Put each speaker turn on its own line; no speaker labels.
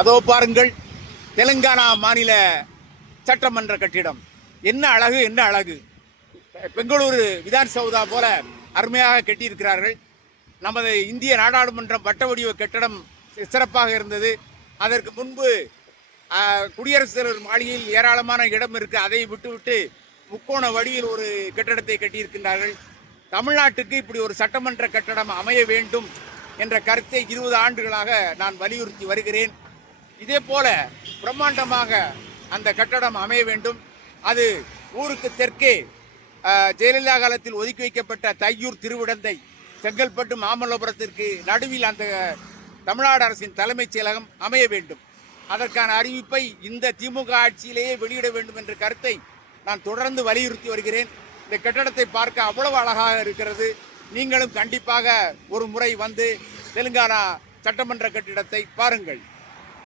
அதோ பாருங்கள் தெலுங்கானா மாநில சட்டமன்ற கட்டிடம். என்ன அழகு என்ன அழகு. பெங்களூரு விதான் சௌதா போல அருமையாக கட்டியிருக்கிறார்கள். நமது இந்திய நாடாளுமன்றம் வட்ட வடிவ கட்டடம் சிறப்பாக இருந்தது. அதற்கு முன்பு குடியரசு குடியரசுத் தலைவர் மாளிகையில் ஏராளமான இடம் இருக்கு. அதை விட்டுவிட்டு முக்கோண வடிவில் ஒரு கட்டடத்தை கட்டியிருக்கின்றார்கள். தமிழ்நாட்டுக்கு இப்படி ஒரு சட்டமன்ற கட்டடம் அமைய வேண்டும் என்ற கருத்தை இருபது ஆண்டுகளாக நான் வலியுறுத்தி வருகிறேன். இதே போல பிரம்மாண்டமாக அந்த கட்டடம் அமைய வேண்டும். அது ஊருக்கு தெற்கே ஜெயலலிதா காலத்தில் ஒதுக்கி வைக்கப்பட்ட தையூர் திருவிடந்தை செங்கல்பட்டு மாமல்லபுரத்திற்கு நடுவில் அந்த தமிழ்நாடு அரசின் தலைமைச் செயலகம் அமைய வேண்டும். அதற்கான அறிவிப்பை இந்த திமுக ஆட்சியிலேயே வெளியிட வேண்டும் என்ற கருத்தை நான் தொடர்ந்து வலியுறுத்தி வருகிறேன். இந்த கட்டடத்தை பார்க்க அவ்வளவு அழகாக இருக்கிறது. நீங்களும் கண்டிப்பாக ஒரு முறை வந்து தெலுங்கானா சட்டமன்ற கட்டிடத்தை பாருங்கள்.